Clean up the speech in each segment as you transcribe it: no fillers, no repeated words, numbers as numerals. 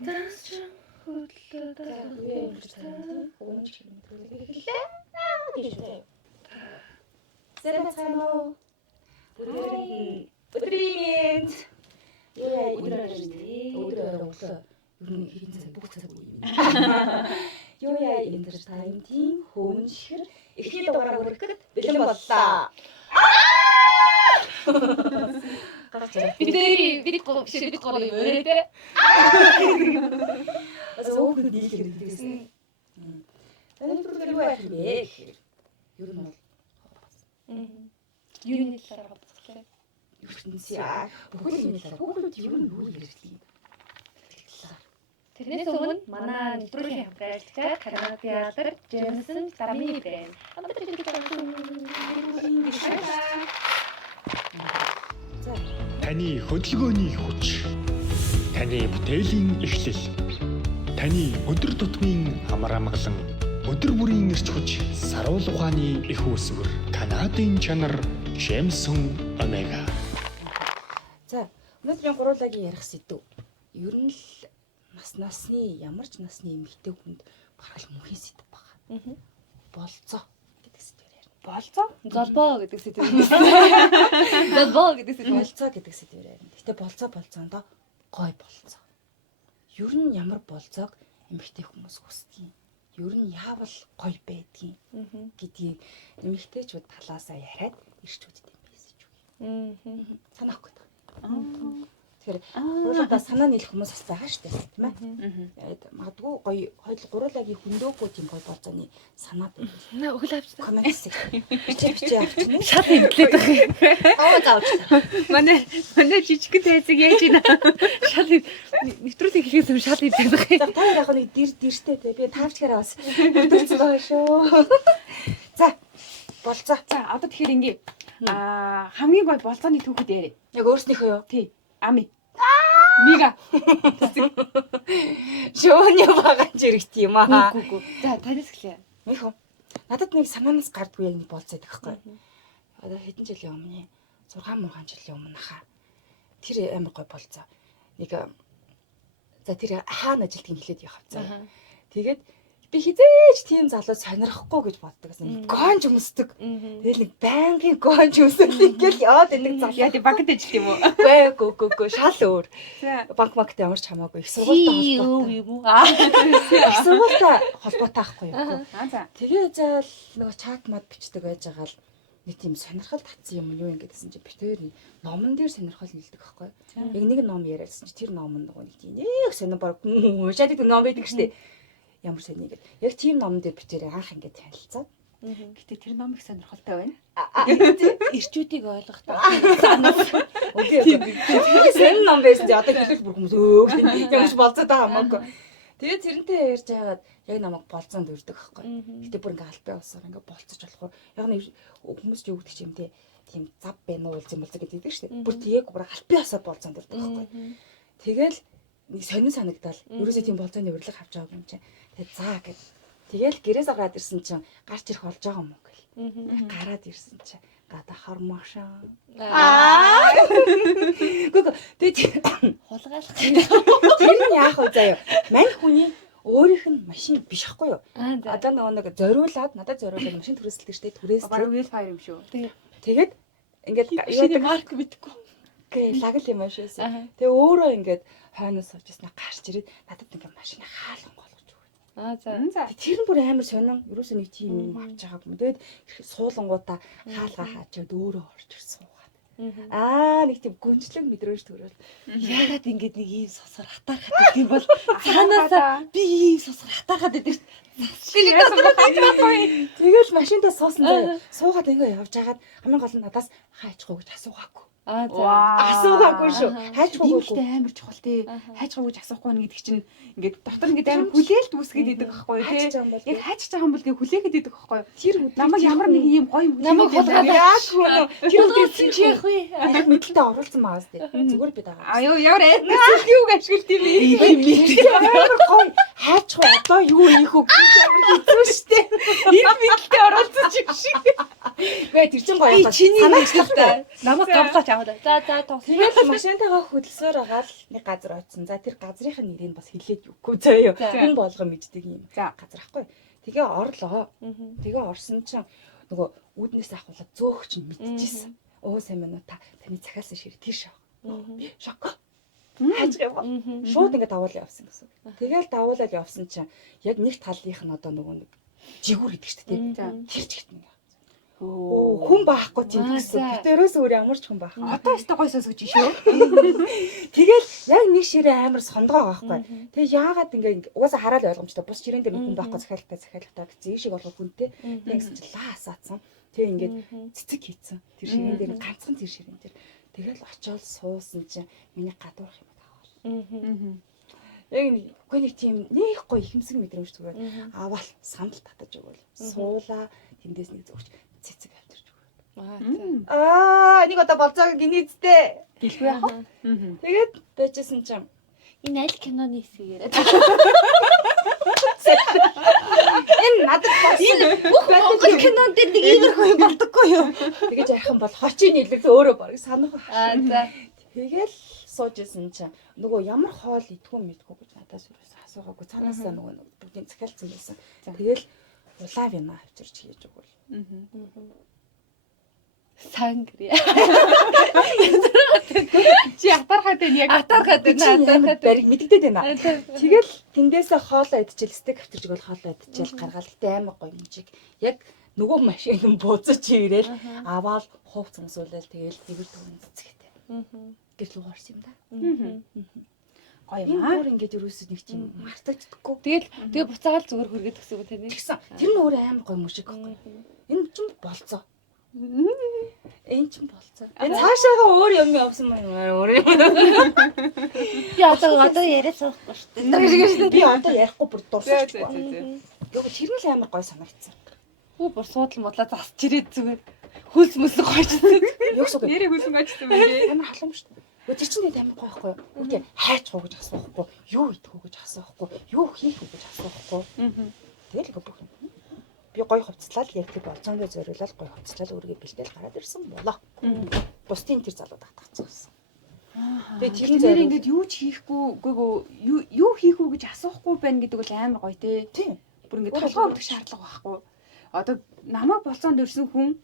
Ганцхан хөдлөдөө үеэмж тань өөч хэлээ. Ишээ. Зэрэг цаано. Өдрийн яа өдрөөр өглөө ер нь хэдэн цаг бүх цаг үе юм. Юу яа entertainment хөөншгөр эхний дугаараа хүрэхэд бэлэн боллоо. Бид гоо өрөөдөө. Азоог дийлэр гэдэгсэн. Энэ түргээр юу яах юм бэ? Ер нь бол юуны талаар бодчихлаа. ертөнцийн бүхэл юм талаар хүүхдүүд ер нь юу ярьдаг. Тэрнээс өмнө манай нэвтрүүлгийн хамтрагч Канада театр Джеймсон Тамины брэнд. Таны хөдөлгөөний хүч, таны бүтээлийн эхлэл, таны өдөр тутмын амар амгалан, өдөр бүрийн эрч хүч, саруул ухааны их үүсвэр, Канадын чанар Джеймсон Омега. За, өнөөдрийн гуруулагийн ярих сэдв. Ер нь л насны ямар ч насны эмэгтэй хүнд бараг л мөнхийн сэдв байна. Болцоо гэдэг сэдвээр ярина. Болцоо? Золбоо гэдэг сэдвээр ярина. Золбоо гэдэг сэдвээр. Болцоо гэдэг сэдвээр ярина. Гэтэ болцоондоо гой болцоо. Ер нь ямар болцоог эмэгтэй хүмүүс хүсдэг юм? Ер нь яавал гой байдгийг гэдгийг эмэгтэйчүүд талаасаа яриад ирчүүдэд мессеж өгье. Санаахгүй таа. Тэгэхээр гуруулаа санаа нийлэх хүмүүс бас байгаа шүү дээ, тийм ээ. Магадгүй гоё гуруулаагийн хөндөөгөө тийм гоё болцооны санаа байна. Өгөл авч та. Коммент хэсэг. Бичээ авчихна. Шал хэмтлээд байгаа юм. Аа заавч. Манай жижигхэн тайзыг яаж ийна. Шал нэвтрүүлэг хийхээс юм шал хэмтлээд байгаа юм. Та яг нэг дэртэй те. Би таавчгаараа бас хөдөлсөн байгаа шүү. За, болцоо. За, одоо тэгэхээр ингээ хамгийн гоё болцооны түүхэд ярив. Яг өөрснийхөө юу? Тий. Ами. Мига. Шөөний багаж ирэгт юм аа. Үгүй. За, танаас эхлэе. Михо. Надад нэг санаанаас гардгүй яг нэг болцоод байгаа байхгүй. Одоо хэдэн жилийн өмнө 6 жилийн өмнө хаа. Тэр амар гой болцоо. Нэг за тэр хаана ажилтгийг хэлээд явах цаа. Тэгээд би хизээч тийм залуу сонирхгүй гэж боддог гэсэн. Гонж өмсдөг. Тэгэл нэг байнгын гонж өмсөв ингээл яваад байдаг залуу. Яа тийм банкд ажилт юм уу? Гөө шал өөр. Банкт ямар ч хамаагүй их сургуультай холбоотой юм уу? Их сургуультай холбоотой байхгүй юу? За. Тэгээ заал нэг чат мад бичдэг байж байгаа л нэг тийм сонирхол татсан юм юу ингэдсэн чи битээр номон дээр сонирхол нийлдэг байхгүй. Яг нэг ном яриадсан чи тэр ном нөгөө нэг тийм нэг сонирхол уушаад тэр ном байдаг штеп. Ямар сони гэдэг. Яг тийм номон дээр битээр анх ингээд танилцаад. Гэтэ тэр ном их сонирхолтой байна. Ирчүүдийг ойлгох та. Окей. Тэр ном байсан. Одоо хэлэх бүр хүмүүс ямар ч болцоод байгаа хамаагүй. Тэгээд тэрнтэй ярьж байгаад яг намайг болцоонд өрдөг байхгүй. Гэтэ бүр ингээд албан усаар ингээд болцож болох. Яг нэг хүмүүс ч юу гэдэг юм те. Тийм зав байна уу юм болцоо гэдэг шүү дээ. Бүр яг бүр албан усаар болцоонд өрдөг байхгүй. Тэгэл нэг сонин санагдал. Ерөөсөө тийм болцооны урилга авч байгаа юм чинь. Тэгээ заа гэд. Тэгэл гэрээс гараад ирсэн чинь гарч ирэх болж байгаа юм уу гэл. Гараад ирсэн чинь гадаа хормошоо. Гүг тэг хулгайлах. Тэр нь яах вэ заяа? Мань хүний өөрийнх нь машин биш хгүй юу? Одоо нэг зориулаад надад зориулаад машин түрээсэлдэг штэ түрээсэл. Баруун вил файр юм шүү. Тэгээд ингээд юу марк мэдгүй. Гэ лагл юм аашаасан. Тэгээ өөрөө ингээд хойноос суучихснаа гарч ирээд надад ингээд машины хаалган болгож өгöd. За. Тэр нь бүр амар сонин. Ерөөсөө нэг тийм юм авч байгаа юм. Тэгээд суулангуудаа хаалгаа хаачаад өөрөө орж ирсэн суугаад. Нэг тийм гүнжлэг мэдрэмж төрөөл. Яагаад ингээд нэг ийм сосор хатаархад гэдэг юм бол цаанаасаа би ийм сосор хатаархад гэдэг. Тэгэл машинтаа суусан заяа. Суугаад ингээд явж хагаад хамгийн гол нь надаас хайчгүй гэж асуугаагүй. Асуугаагүй шүү. Хайчгүй амар чухал тий. Хайчгүй гэж асуухгүй нь гэдэг чинь ингээд доктор ингээд амар хүлээлт үүсгээд идэг байхгүй тий. Яг хайчих байгаа юм бол тэгээ хүлээгээд идэг байхгүй. Тэр намайг ямар нэг юм гоё юм намайг хулгаад тэр үгүй чи яах вэ? Яг мэдлэлтэд оруулсан маас тий. Зүгээр би дагаа. Ямар юу ашиглт юм бэ? Амар гоё Хаачих уу одоо юу ийх үү гэж амар хэцүү штэ. Энэ мэдлээ оролцож их шиг. Гэ тэр чин гоё байна. Чиний мэдлээ. Намайг гавлаач аваад. За тоос. Тэгээд машинтайгаа хөдөлсөөр байгаа л нэг газар очсон. За тэр газрынхаа нэрийг бас хэлээд өгөхгүй заяа. Хүн болгоо мэддэг юм. Газар ахгүй. Тэгээ орлоо. Тэгээ орсон чинь нөгөө үүднээс ахуулаад зөөгч нь мэдчихсэн. Өө сайн мэн та таны цахиалсан ширээ тийш авах. Шок. Хайж яваа. Шууд ингээд давуулаа явсан гэсэн. Тэгэл давуулаад явсан чинь яг нэг талынх нь одоо нөгөө нэг жигүүр гэдэг чинь тийм. Тэр чигт нэг. Хүн баахгүй тийм гэсэн. Битэрээс өөр ямар ч хүн баахгүй. Одоо өстө гой сонсож шүү. Тэгэл яг нэг ширээ амар сондгоо байхгүй. Тэгээ яагаад ингээд угаасаа хараад ойлгомжтой. Бус ширээн дээр хүн баахгүй захиалтай гэсэн шиг болгох хүнтэй. Тэгсэн чинь лаасаацсан. Тэгээ ингээд цэцэг хийцэн. Тэр ширээн дээр ганцхан тэр ширээн дээр. Тэгэл очиод суусан чинь миний гадуурх юм аваад. Яг нэг тийм нэг гоё ихэмсэг мэдрэмж зүгээр. Аваад сандал татаж өгөөл. Суулаа тэндээс нэг зөгч цэцэг авчирч өгöd. Нэг одоо болцоог гинэзтэй. Гэлгүй яах вэ? Тэгээд байжсэн чинь Энэ аль киноны хэсэг яриад. энэ надад Энэ бүх Монгол кинонд дээр нэг иймэрхүү юм болдоггүй юу? тэгэж ярих юм бол хочийн нийлэл өөрөө барыг санах. За. Тэгэл суужсэн чинь нөгөө ямар хоол идэхгүй мэдгүй гэж надаас юусэн асуугаагүй. Цаанаасаа нөгөө бүгдийн захиалцсан байсан. Тэгэл улаав юм авчирч хийж өгвөл. Сангри. Чи атархаад байна яг. Атархаад байна. Бариг мэддэгдээд байна. Тэгэл тэндээсээ хоолоо идчихэл стек авчирч өгвөл хоолоо идчихэл гаргаал гэтээ амар гоё юм чиг. Яг нөгөө машин нь бууцаж ирээл аваад хувц өмсүүлэл тэгэл тэгэр төгөн цэцэгтэй. Гэрл угаарсан юм да. Гоё юм аа. Ингээд ерөөсөө нэг тийм мартагддаггүй. Тэгээ буцаагаал зүгээр хөргөд гэсэн үг тийм. Тэгсэн. Тэр нь өөрөө амар гоё юм шиг байхгүй. Энэ ч юм болцоо. Энэ ч болцоо. Энэ цаашаага өөр юм явсан маа өөр юм. Би одоо яриад суухгүй шүү дээ. Би одоо ярихгүй бүр дуусах. Йоо тэр нь л амар гоё санагдсан. Хөө бүр суудлан модлаа засч ирээд зүгээр хөлс мөсөн гойчсон. Ёсоо Нэрээ хөлсөн гойчсон юм. амар халамжтай. Тэр чинь амар гоё байхгүй юу? Үгүй хайч уу гэж асуухгүй, юу идэх үү гэж асуухгүй, юу хийх үү гэж асуухгүй. Тэгэл бүх юм. Би гоё хувцлал яг тэр болцоондоо зориулаад гоё хувцлал өөргөө бэлтгэл гараад ирсэн болоо. Бусдын тэр залуу татгацсан гэсэн. Тэгээ тэр ингээд юу ч хийхгүй үгүй юу хийх үү гэж асуухгүй байна гэдэг бол амар гоё те. Тийм. Бүр ингээд толгой өгөх шаардлага байхгүй. Одоо намайг болцоонд ирсэн хүн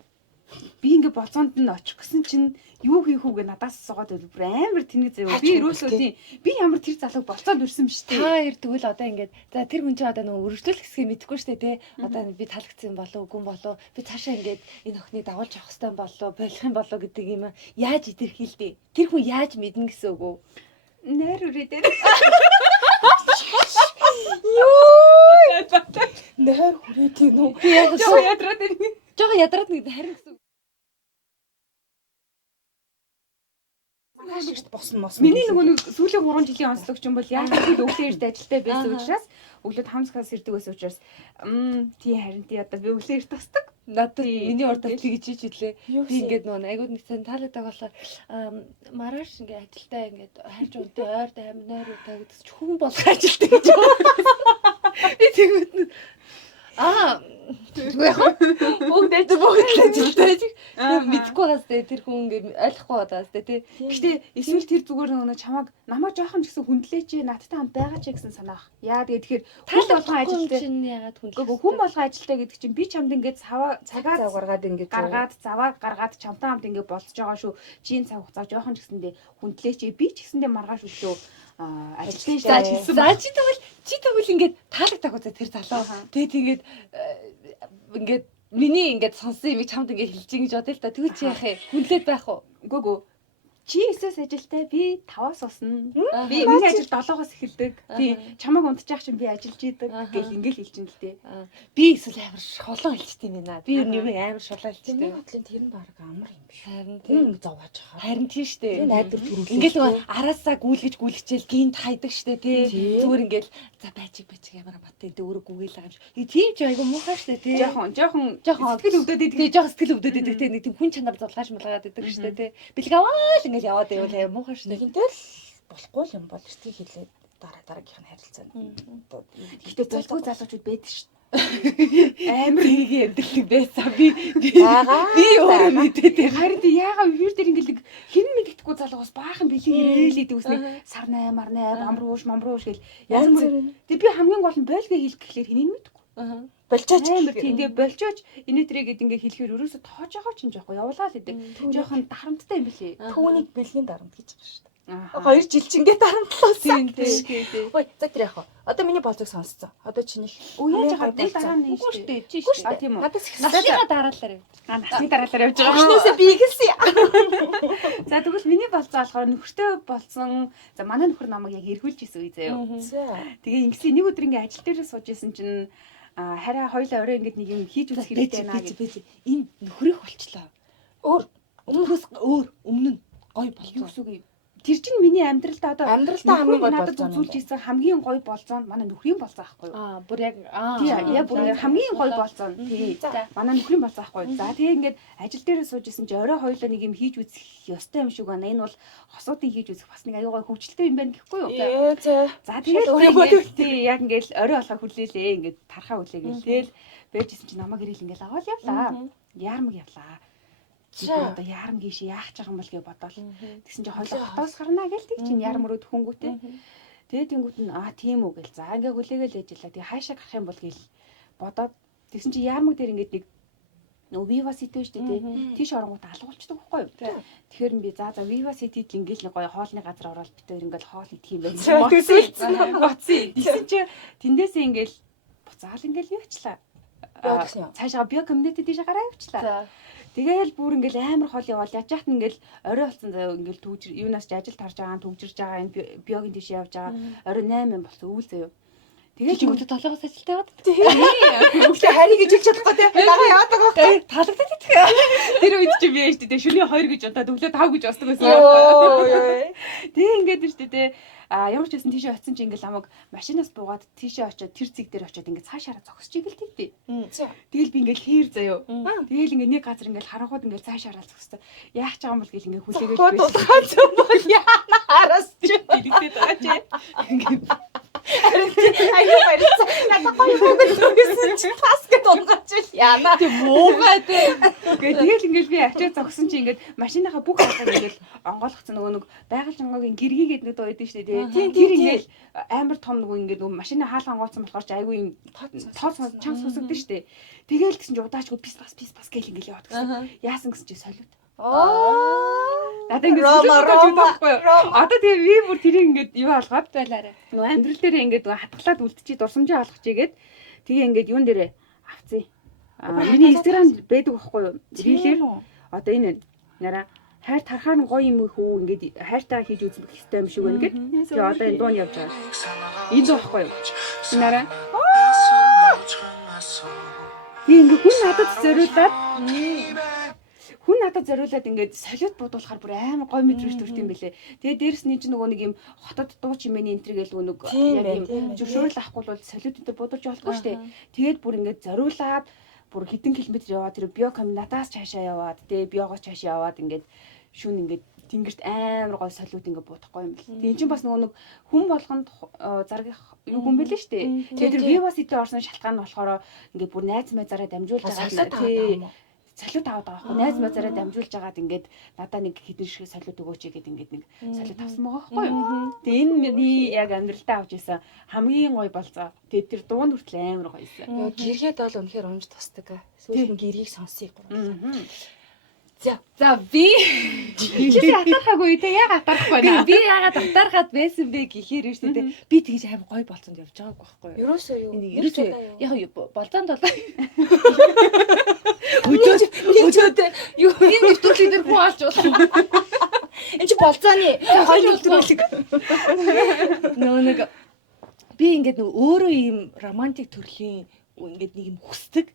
би ингээд болцоонд нь очих гэсэн чинь юу хийх үү гэж надаас асуугаад бүр амар тэнэг заяа. Би ерөөсөө тийм би ямар тэр залууг болцоонд ирсэн биш те. Та ирдэг л одоо ингээд за тэр хүн чинь одоо нөгөө өргөжлөх хэсгийг мэдэхгүй штэ те. Одоо би таалагдсан болов үгүй болов би цаашаа ингээд энэ охиныг дагуулж авах хэрэгтэй болов болох юм болов гэдэг юм яаж илэрхийлдэг. Тэр хүн яаж мэднэ гэсэн үг үү? Нойр үрээдээ. Йоо. Нэр хүрээд юм уу? Би яг Жоо ядраад байна. жоо ядраад нэг харин гэсэн. Машигт босно мос. Миний нөгөө сүүлийн 3 жилийн онцлогч юм бол яг л өглөө эрт ажилдаа байсан учраас өглөө 5-аас ирдэг байсан учраас тий харин тий одоо би өглөө эрт тасдаг. Надад миний урд тэгж хийж идлээ. Би ингээд нөгөө айгууд нэг сайн таалагддаг болохоор маргааш ингээд ажилдаа ингээд хайж унтаа ойр тайм нойр утаа гэдэг ч хүн болох ажилтдаг гэж. Би тэгвэл бүгд ажилтдаг. Мэдхгүй хаас тэр хүн ингээд ойлгохгүй байгааз тий. Гэхдээ эсвэл тэр зүгээр нөгөө чамайг намайг жоохон ч гэсэн хүндлээч надтай хамт байгаа ч гэсэн санаах. Яа тэгэхээр хүн болгон ажилтдаг. Яагаад хүндлээ? Хүн болгон ажилтдаг гэдэг чинь би чамд ингээд цагаа гаргаад ингээд заваа гаргаад чамтай хамт ингээд болцож байгаа шүү. Чин цаг хугацаа жоохон ч гэсэндээ хүндлээч би ч гэсэндээ маргааш өглөө ажилтдаг. За чи тэгвэл ингээд таалагддаг үзээ тэр залуу. Тэгээд ингээд миний ингээд сонсон юм чамд ингээд хэлж ийн гэж бодъё л да. Тэгвэл чи яах вэ? Хүнлээд байх уу? Үгүй чи 9-ээс ажилтаа би 5-аас усна. Би миний ажил 7-оос эхэлдэг. Тий чамайг унтчих чинь би ажиллаж идэг гэл ингээл хэлж ин л дээ. Би эсвэл амар шолон хэлчихсэн юм байна. Би юу амар шолон хэлчихсэн. тийм бодлын тэр нь баг амар юм биш. Харин тийм зовоож байгаа. Харин тийм штэ. Тийм найдвар төрүүлээ. Ингээл нөгөө араасаа гүйлгэж гинт хайдаг штэ тий. Зүгээр ингээл за байчиг ямар баттай дэ өөрөө гүгээл байгаа юм шиг. Тийм ч айгу муухай штэ тий. Жоохон сэтгэл өвдөд идэг. Тий жоохон сэтгэл өвдөд идэг тий. Нэг тийм хүн чанар зулгааш мулгаад идэг штэ тий. Бэлэг аваа л ингээл яваад байвал муухай штэ. Нэгэнтэй л болохгүй юм бол эртний хэлээд дараагийнх нь харилцаанд. Гэхдээ болгүй залуучууд байдаг шүү дээ. Амар хийгээ амьдралыг байсан. Би байгаа. өөрөө мэдээ. харин тий яагаад бибир дээр ингээл хэн мэддэхгүй залуус баахан бэлэн ирээлээд үснэ сар 8 мар 8 амрууш гэл янз бүр. Тэг би хамгийн гол нь байлгаа хэлэх гэхлээр хэнийг мэдэхгүй. Болчооч амар тийм тэгээ болчооч инээтрээ гэд ингээ хэлэхээр ерөөсө тоож байгаа ч юм жоохон явуулаа л гэдэг. Жоохон дарамттай юм билий. түүнийг бэлгийн дарамт гэж байгаа шүү дээ. Аа. 2 жил ч ингээд дарамтлуулсан. Тийм. Ой, за тэр яах вэ? Одоо миний болцог сонсцсон. Одоо чиний Яаж байгаа дээ дараа нь Үгүй шүү дээ. Чи шүү шүү дээ. дээ. Тийм үү. надаас их Насныхаа дараалалаар явж. Насны дараалал явж байгаа. Өчнөөсөө би гэлсэн. За тэгвэл миний болцоо болохоор нөхөртэй болсон. За манай нөхөр намайг яг эргүүлж исэн үе заяа. За. Тэгээ ингэсэн нэг өдөр ингээ ажил дээрээ сууж исэн чинь хараа хоёлаа орой ингээд нэг юм хийж үзэх хэрэгтэй байна гэж. Энэ нөхрөх болчлоо. Өмнөөс өөр өмнө нь гой Юу болцоо. гэсэн үг юм. Тэр чинь миний амьдралдаа одоо Амьдралдаа хамгийн гой надад болцоо. үзүүлж исэн хамгийн гой болцоо нь манай нөхрийн болцоо аахгүй юу? Бүр яг Тий, яг бүр хамгийн гой болцоо нь. Тий. Манай нөхрийн болцоо аахгүй юу? За тэгээ ингээд ажил дээрээ сууж исэн чи орой хоёлоо нэг юм хийж үзэх ёстой юм шиг байна. Энэ бол хосуудын хийж үзэх бас нэг аюу гой хөвчлөлтэй юм байна гэхгүй юу? За. За тэгээд өөрөө тий яг ингээд орой болохоо хүлээлээ ингээд тархаа хүлээгээл. Тэгэл байж исэн чи намайг ирэл ингээд аваад явлаа. Яармаг явлаа. За. Одоо яарм гişи яах ч юм бол гэж бодоол. Тэгсэн чи хоёлоо хотоос гарнаа гээл тэг чин яарм руу төхөнгүүтэй. Тэгээд тэнгууд нь тийм үү гээл. За ингээ хүлээгээл ээжлээ. Тэгээ хаашаа гарах юм бол гээл бодоод тэгсэн чи яармаг дээр ингээд нэг нөө Viva City шүү дээ. Тийш оронгууд алгуулчдаг байхгүй юу? Тэгэхээр би за Viva City-д ингээл нэг гоё хоолны газар ороод битээр ингээл хоол идэх юм байна. Боцсон. Тэгсэн чи тэндээсээ ингээл буцаал ингээл явчлаа. Цаашаа био комьюнити тийш гараа явчлаа. Тэгээл бүр ингээл амар хол явал яаж яахт ингээл орой болсон заяа ингээл төгж юунаас ч ажил тарж байгаа төгжирж байгаа энэ биогийн тийш явж байгаа орой 8 болсон үйл заяа. Тэгэл чигүүдэд толгоос ажилтаа яваад. Гэхдээ харийг гэж хэлж чадахгүй те. Дараа яваад байгаа байхгүй. Таалагдаад идэх. Тэр үед чи би яаш тэ шүний 2 гэж удаа төглөө 5 гэж босдог байсан. Тэгээ ингээд нь штэ тэ ямар ч байсан тийшээ очисон чи ингээл амаг машинаас буугаад тийшээ очиод тэр цэг дээр очиод ингээд цаашаараа зогсож игээл тэгтээ. Тэгэл би ингээл хээр заяа. Тэгэл ингээд нэг газар ингээл харангууд ингээл цаашаараа зогссон. Яах ч байгаа юм бол гэл ингээд хүлээгээл байсан. Яана араас чи Ирээдээд байгаа чи. Ингээд аюу баярлалаа. Надад гоё бүгд зүгсэн чи пас гэд унгач ил яана. Муугаа дээ. тэгэл ингээл би ачаад зогсон чи ингээд машиныхаа бүх хаалгыг ингээл онгойлгоцсон нөгөө нэг байгаль жангогийн гэргийгээд нэг доо байдсан шүү дээ. Тэр ингээл амар том нөгөө ингээд нөгөө машины хаалга онгойлцсон болохоор ч айгүй юм тооц чанс үсгдэн шүү дээ. Тэгэл гэсэн чи удаачгүй пис бас гэл ингээл яваад гэсэн. Яасан гэсэн чи солиод. Надад ингээд байхгүй. Одоо тэгээ би бүр тэрийг ингээд юу алгаад байлаарэ. Нөгөө амьдрал дээр ингээд нөгөө хатглаад үлдчихий дурсамжаа алгах чигээд тэгээ ингээд юун дээрээ авцъя. Миний Instagram байдаг байхгүй юу? Рилээр одоо энэ нара хайр тархаар нь гоё юм хөө ингээд хайртаа хийж үзэх хэрэгтэй юм шиг байна гэд. Тэгээ одоо энэ дуу нь явж байгаа. Энэ дуу байхгүй юу? Нара ингээд хүн надад зориулаад ингээд солиод бодуулахаар бүр амар гоё мэдрэмж төрт юм бэлээ. Тэгээ дээрэс нь ч нөгөө нэг юм хотод дуу чимээний энтер гээл нэг яг юм зөвшөөрөл авахгүй бол солиод энэ бодуулж болтгоо штэ. Тэгээд бүр ингээд зориулаад бүр хэдэн километр яваад тэр био комбинатаас цаашаа яваад тэгээ биогоос цаашаа яваад ингээд шүүн ингээд тэнгэрт амар гоё солиод ингээд буудахгүй юм бэл. Тэгээ чинь бас нөгөө нэг хүн болгонд заргах юу юм бэлээ штэ. Тэгээ тэр Viva City орсон шалтгаан нь болохоор ингээд бүр найз майзаараа дамжуулж байгаа тий. Солиод аваад байгаа байхгүй найз мазаараа дамжуулж агаад ингээд надаа нэг хэдэн шиг солиод өгөөч гэгээд ингээд нэг солиод авсан байгаа байхгүй юу. Тэгээ энэ миний яг амьдралтаа авч исэн хамгийн гоё болцоо. Тэгээ тэр дуун хүртэл амар гоё исэн. Гэргээд бол үнэхээр унж тусдаг. Сүүл нь гэрийг сонсъё. За би чи атархаагүй те яг атархгүй байна. би яагаад атархаад байсан бэ гэхээр шүү дээ. Би тэгж амар гоё болцоонд явж байгааг байхгүй юу? Ерөөсөө юу? Яг болцоонд бол Өчөөдөө юу энэ нэвтрүүлэг дээр хүн алж болох. энэ чи болцооны гоё нэвтрүүлэг. Нөө нэг би ингээд нөө өөрөө ийм романтик төрлийн ингээд нэг юм хүсдэг.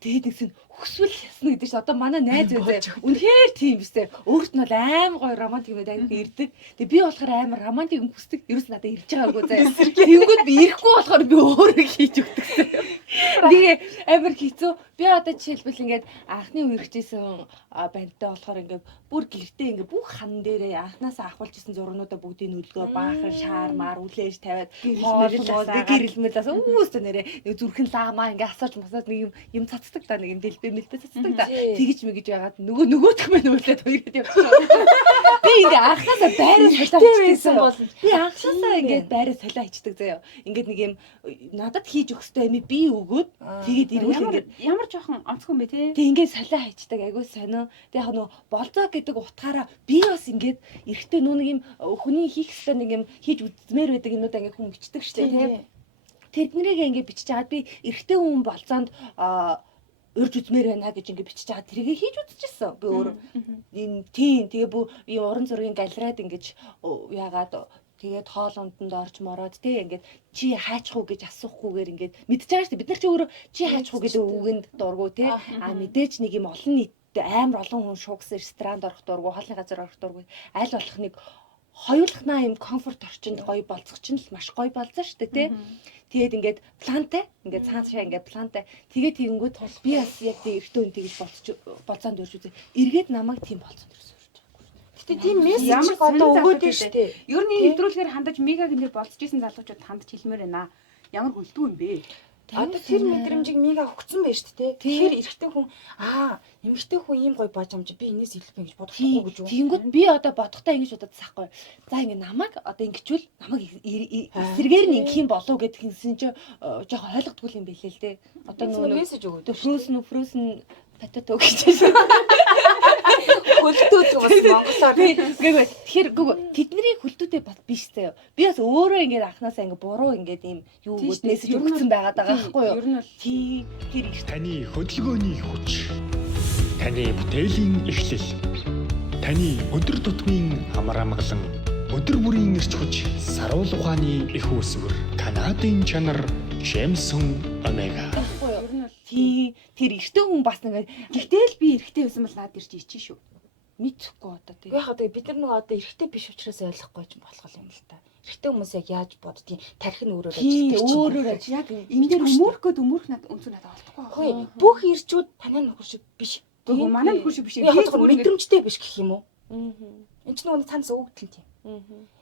Тэгээд нэгсэн хүсвэл ясна гэдэг чинь одоо манай найз үзээ. Үнэхээр тийм биз дээ. Өөрт нь бол амар гоё романтик мэд аяг ирдэг. Тэгээд би болохоор амар романтик юм хүсдэг. Ерөөс надад ирж байгаагүй заа. Тэнгүүд би ирэхгүй болохоор би өөрөө хийж өгдөг. Тэгээ амар хэцүү. Би одоо жишээлбэл ингээд анхны үе ирчихсэн бандтай болохоор ингээд бүр гэртээ ингээд бүх хан дээрээ анханасаа авахулж исэн зургуудаа бүгдийг нөлгөө баахан шаар маар үлээж тавиад гэрэлмэл үүстэй нэрээ нэг зүрхэн ламаа ингээд асууж масаад нэг юм цацдаг та нэг юм дэлбэ мэлбэ цацдаг та тэгж мэгэж яагаад нөгөөх мань үлээд хоёроо явчихсан. Би ингээд анханасаа байраа солиочихсан бол би анханасаа ингээд байраа солио хийдэг заяа. Ингээд нэг юм надад хийж өгөхтэй юм би өгөөд тэгээд ирүүл ингээд ямар жоохон онцгой юм бэ те. Тэг ингээд солио хайчдаг айгуу сонио. Тэг яг нөө болзоо гэдэг утгаараа би бас ингээд эрэхтэй нүү нэг юм хүний хийх ёстой нэг юм хийж үзмээр байдаг юмудаа ингээд хүн бичдэг штэ тий. Тэднэрийг ингээд бичиж чаад би эрэхтэй хүн болзоонд урьж үзмээр байна гэж ингээд бичиж чаад тэрийг хийж үзчихсэн. Би өөр энэ тийм тэгээ би уран зургийн галерейд ингээд яагаад тэгээд хоол унданд орж мороод тий ингээд чи хайчих уу гэж асуухгүйгээр ингээд мэдчихэж байгаа шүү дээ. Бид нар ч өөрөө чи хайчих уу гэдэг үгэнд дургу тий. Мэдээж нэг юм олон нийт амар олон хүн шуугсан ресторанд орох дургу, хоолны газар орох дургу аль болох нэг хоёулахнаа юм комфорт орчинд гоё болцох чинь л маш гоё болзоо шүү дээ тий. Тэгээд ингээд плантай ингээд цаашаа ингээд плантай тэгээд тэгэнгүүт би бас яг тийм эртөө хүн тэгж болцоонд өрж үзээ. Эргээд намайг тийм болцоонд өрсөн. Гэтэ тийм мессеж одоо өгөөд нь шүү дээ. Ер нь нэвтрүүлгээр хандаж мегагийн дээр болцчихсэн залуучууд хандаж хэлмээр байна. Ямар хөлтөө юм бэ? Одоо тэр мэдрэмжийг мега өгцөн байж шүү дээ. Тэгэхээр эрэгтэй хүн эмэгтэй хүн ийм гоё бажамж би энэс илүү гэж бодохгүй гэж үү. Тэнгүүд би одоо бодохдоо ингэж бодоод заахгүй. За ингэ намайг одоо ингэчүүл намайг эсрэгээр нь ингэх юм болов гэд хэлсэн чи жоохон ойлгодгүй юм байлээ л дээ. Одоо нөгөө мессеж өгөөд. Фрүүсэн патато гэж. Хөлтөөд бас монголоор тэгэхээр тэдний хөлтөөтэй биш заяа. Би бас өөрөө ингээд анханасаа ингээд буруу ингээд ийм юу өгөөд мессеж өгсөн байгаад байгаа байхгүй юу? Ер нь бол тэр Таны хөдөлгөөний хүч, таны бүтээлийн эхлэл, таны өдөр тутмын амар амгалан, өдөр бүрийн эрч хүч, саруул ухааны их үүсвэр, Канадын чанар, Шэмсэн Омега. Тэр эртний хүн бас ингээд гэхдээ л би эрэгтэй байсан бол наад ирж ичэн шүү. мэдхгүй одоо тийм. Яг одоо бид нар нөгөө одоо эрэгтэй биш учраас ойлгохгүй ч болох юм л та. Эрэгтэй хүмүүс яг яаж боддгийг тархин өөрөөр өөрөөр яг энэ дээр өмөрөх надад өнцөг надад олдохгүй байна. Бүх ирчүүд танай нөхөр шиг биш. Тэгвэл манай нөхөр шиг биш. Яг мэдрэмжтэй биш гэх юм уу? Энд чинь нөгөө цаанаас өгдөл тийм.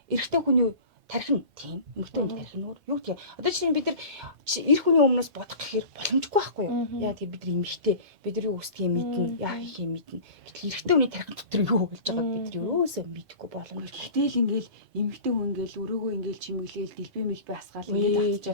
Эрэгтэй хүний тархин тийм эмэгтэй хүний тархин өөр юу гэх юм. Одоо чинь бид нар эр хүний өмнөөс бодох гэхээр боломжгүй байхгүй юу? Яа тийм бид нар эмэгтэй бид нар юу үсдгийг мэднэ, яа хийх юм мэднэ. Гэтэл эрэгтэй хүний тархин дотор юу болж байгааг бид нар ерөөсөө мэдэхгүй боломж. Гэтэл ингээл эмэгтэй хүн ингээл өрөөгөө ингээл чимэглээл дэлбэ мэлбэ асгаал ингээд